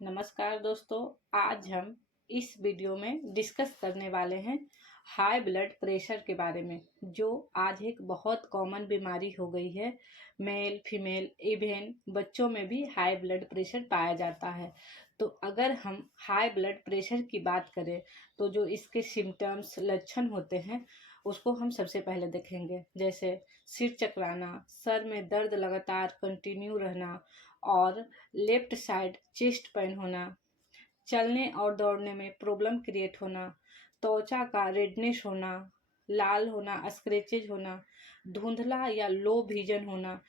नमस्कार दोस्तों। आज हम इस वीडियो में डिस्कस करने वाले हैं हाई ब्लड प्रेशर के बारे में, जो आज एक बहुत कॉमन बीमारी हो गई है। मेल फीमेल इवन बच्चों में भी हाई ब्लड प्रेशर पाया जाता है। तो अगर हम हाई ब्लड प्रेशर की बात करें तो जो इसके सिम्टम्स लक्षण होते हैं उसको हम सबसे पहले देखेंगे। जैसे सिर चकराना, सर में दर्द लगातार कंटिन्यू रहना और लेफ्ट साइड चेस्ट पेन होना, चलने और दौड़ने में प्रॉब्लम क्रिएट होना, त्वचा का रेडनेस होना, लाल होना, स्क्रैचेज होना, धुंधला या लो विजन होना,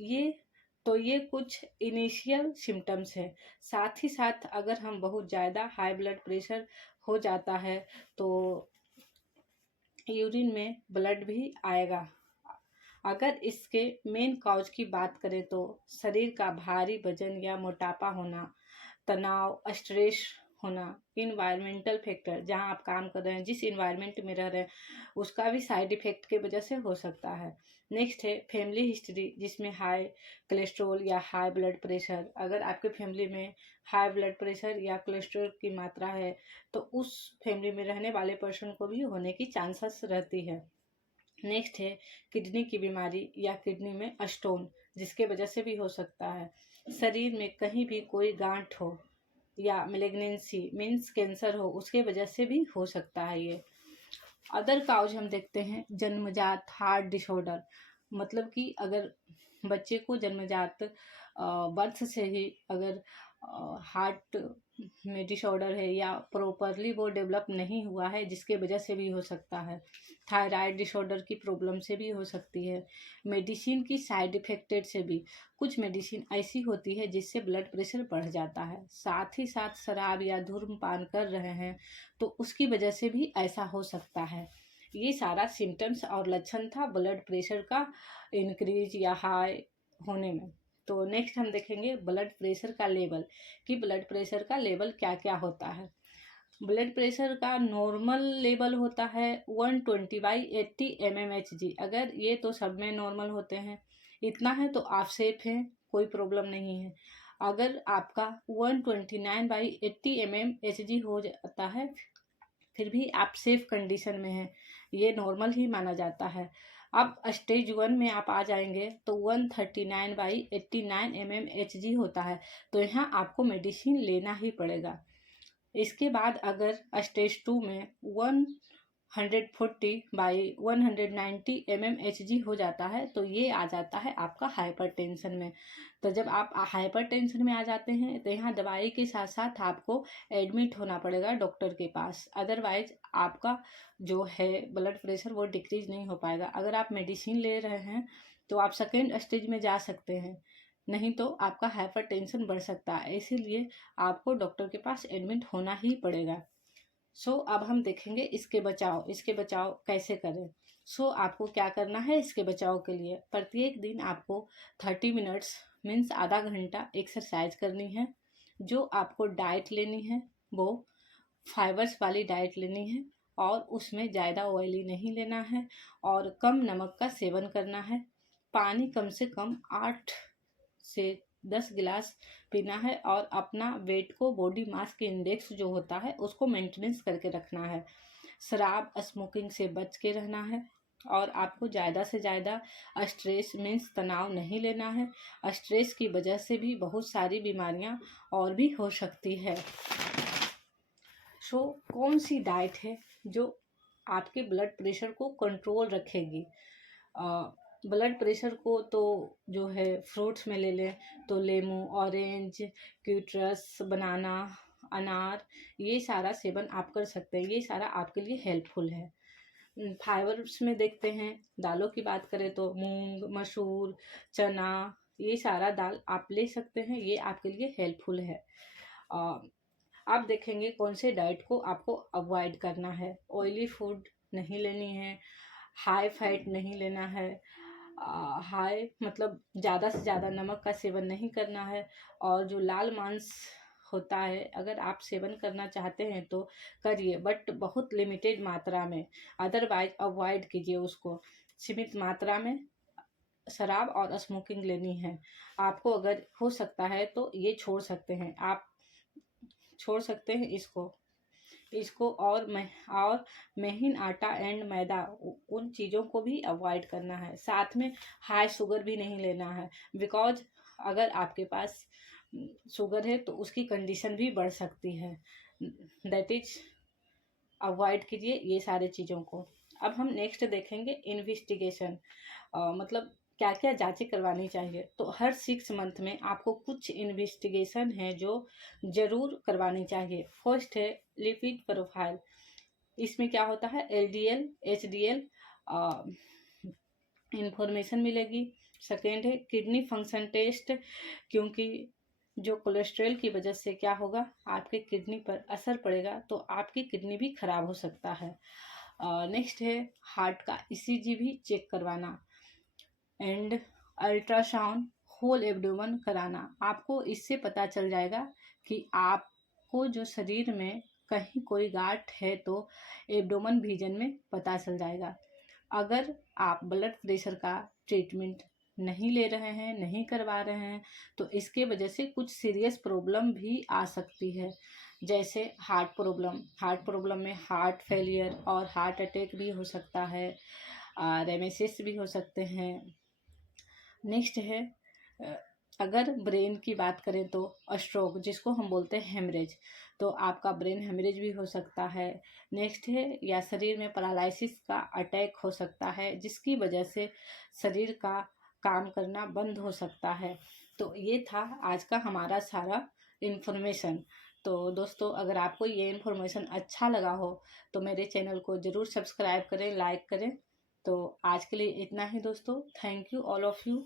ये कुछ इनिशियल सिम्टम्स है। साथ ही साथ अगर हम बहुत ज़्यादा हाई ब्लड प्रेशर हो जाता है तो यूरिन में ब्लड भी आएगा। अगर इसके मेन कॉज की बात करें तो शरीर का भारी वजन या मोटापा होना, तनाव, स्ट्रेस होना, इन्वायरमेंटल फैक्टर, जहां आप काम कर रहे हैं, जिस इन्वायरमेंट में रह रहे हैं उसका भी साइड इफेक्ट की वजह से हो सकता है। नेक्स्ट है फैमिली हिस्ट्री, जिसमें हाई कोलेस्ट्रॉल या हाई ब्लड प्रेशर। अगर आपके फैमिली में हाई ब्लड प्रेशर या कोलेस्ट्रॉल की मात्रा है तो उस फैमिली में रहने वाले पर्सन को भी होने की चांसेस रहती है। नेक्स्ट है किडनी की बीमारी या किडनी में स्टोन, जिसके वजह से भी हो सकता है। शरीर में कहीं भी कोई गांठ हो या मेलिग्नेंसी मीन्स कैंसर हो, उसके वजह से भी हो सकता है ये। अदर काउज हम देखते हैं जन्मजात हार्ट डिसऑर्डर, मतलब कि अगर बच्चे को जन्मजात बर्थ से ही अगर हार्ट में डिसऑर्डर है या प्रॉपरली वो डेवलप नहीं हुआ है, जिसके वजह से भी हो सकता है। थायराइड डिसऑर्डर की प्रॉब्लम से भी हो सकती है। मेडिसिन की साइड इफेक्टेड से भी, कुछ मेडिसिन ऐसी होती है जिससे ब्लड प्रेशर बढ़ जाता है। साथ ही साथ शराब या धूम्रपान कर रहे हैं तो उसकी वजह से भी ऐसा हो सकता है। ये सारा सिम्टम्स और लक्षण था ब्लड प्रेशर का इंक्रीज या हाई होने में। तो नेक्स्ट हम देखेंगे ब्लड प्रेशर का लेवल, कि ब्लड प्रेशर का लेवल क्या क्या होता है। ब्लड प्रेशर का नॉर्मल लेवल होता है 120/80 mmHg। अगर ये तो सब में नॉर्मल होते हैं, इतना है तो आप सेफ हैं, कोई प्रॉब्लम नहीं है। अगर आपका 129/80 mmHg हो जाता है फिर भी आप सेफ कंडीशन में हैं, ये नॉर्मल ही माना जाता है। अब स्टेज 1 में आप आ जाएंगे तो 139/89 mmHg होता है, तो यहाँ आपको मेडिसिन लेना ही पड़ेगा। इसके बाद अगर स्टेज 2 में 140/190 mmHg हो जाता है तो ये आ जाता है आपका हाइपरटेंशन में। तो जब आप हाइपरटेंशन में आ जाते हैं तो यहाँ दवाई के साथ साथ आपको एडमिट होना पड़ेगा डॉक्टर के पास, अदरवाइज आपका जो है ब्लड प्रेशर वो डिक्रीज नहीं हो पाएगा। अगर आप मेडिसिन ले रहे हैं तो आप सेकेंड स्टेज में जा सकते हैं, नहीं तो आपका हाइपरटेंशन बढ़ सकता है, इसीलिए आपको डॉक्टर के पास एडमिट होना ही पड़ेगा। अब हम देखेंगे इसके बचाव कैसे करें। आपको क्या करना है इसके बचाव के लिए, प्रत्येक दिन आपको 30 मिनट्स मीन्स आधा घंटा एक्सरसाइज करनी है। जो आपको डाइट लेनी है वो फाइबर्स वाली डाइट लेनी है, और उसमें ज़्यादा ऑयली नहीं लेना है, और कम नमक का सेवन करना है। पानी कम से कम 8 से 10 गिलास पीना है, और अपना वेट को बॉडी मास के इंडेक्स जो होता है उसको मेंटेनेंस करके रखना है। शराब स्मोकिंग से बच के रहना है, और आपको ज़्यादा से ज़्यादा स्ट्रेस मीन्स तनाव नहीं लेना है। स्ट्रेस की वजह से भी बहुत सारी बीमारियां और भी हो सकती है। कौन सी डाइट है जो आपके ब्लड प्रेशर को कंट्रोल रखेगी। ब्लड प्रेशर को तो जो है फ्रूट्स में ले लें तो लेमू, ऑरेंज, क्यूट्रस, बनाना, अनार, ये सारा सेवन आप कर सकते हैं, ये सारा आपके लिए हेल्पफुल है। फाइबर्स में देखते हैं, दालों की बात करें तो मूंग, मसूर, चना, ये सारा दाल आप ले सकते हैं, ये आपके लिए हेल्पफुल है। आप देखेंगे कौन से डाइट को आपको अवॉइड करना है। ऑयली फूड नहीं लेनी है, हाई फैट नहीं लेना है, हाई मतलब ज़्यादा से ज़्यादा नमक का सेवन नहीं करना है, और जो लाल मांस होता है अगर आप सेवन करना चाहते हैं तो करिए, बट बहुत लिमिटेड मात्रा में, अदरवाइज अवॉइड कीजिए उसको। सीमित मात्रा में शराब और स्मोकिंग लेनी है। आपको अगर हो सकता है तो ये छोड़ सकते हैं। आप छोड़ सकते हैं इसको और महीन आटा एंड मैदा उन चीज़ों को भी अवॉइड करना है। साथ में हाई शुगर भी नहीं लेना है, बिकॉज अगर आपके पास शुगर है तो उसकी कंडीशन भी बढ़ सकती है। दैट इज अवॉइड कीजिए ये सारे चीज़ों को। अब हम नेक्स्ट देखेंगे इन्वेस्टिगेशन, मतलब क्या क्या जांचें करवानी चाहिए। तो हर 6 मंथ में आपको कुछ इन्वेस्टिगेशन है जो जरूर करवानी चाहिए। फर्स्ट है लिपिड प्रोफाइल। इसमें क्या होता है, LDL HDL इंफॉर्मेशन मिलेगी। सेकेंड है किडनी फंक्शन टेस्ट, क्योंकि जो कोलेस्ट्रॉल की वजह से क्या होगा, आपके किडनी पर असर पड़ेगा तो आपकी किडनी भी खराब हो सकता है। नेक्स्ट है हार्ट का ECG भी चेक करवाना एंड अल्ट्रासाउंड होल एब्डोमेन कराना। आपको इससे पता चल जाएगा कि आपको जो शरीर में कहीं कोई गांठ है तो एब्डोमेन रीजन में पता चल जाएगा। अगर आप ब्लड प्रेशर का ट्रीटमेंट नहीं ले रहे हैं, नहीं करवा रहे हैं, तो इसके वजह से कुछ सीरियस प्रॉब्लम भी आ सकती है, जैसे हार्ट प्रॉब्लम में हार्ट फेलियर और हार्ट अटैक भी हो सकता है, रेमेसिस भी हो सकते हैं। नेक्स्ट है अगर ब्रेन की बात करें तो स्ट्रोक, जिसको हम बोलते हैं हेमरेज, तो आपका ब्रेन हेमरेज भी हो सकता है। नेक्स्ट है या शरीर में पैरालिसिस का अटैक हो सकता है, जिसकी वजह से शरीर का काम करना बंद हो सकता है। तो ये था आज का हमारा सारा इन्फॉर्मेशन। तो दोस्तों, अगर आपको ये इन्फॉर्मेशन अच्छा लगा हो तो मेरे चैनल को ज़रूर सब्सक्राइब करें, लाइक करें। तो आज के लिए इतना ही दोस्तों। Thank you all of you.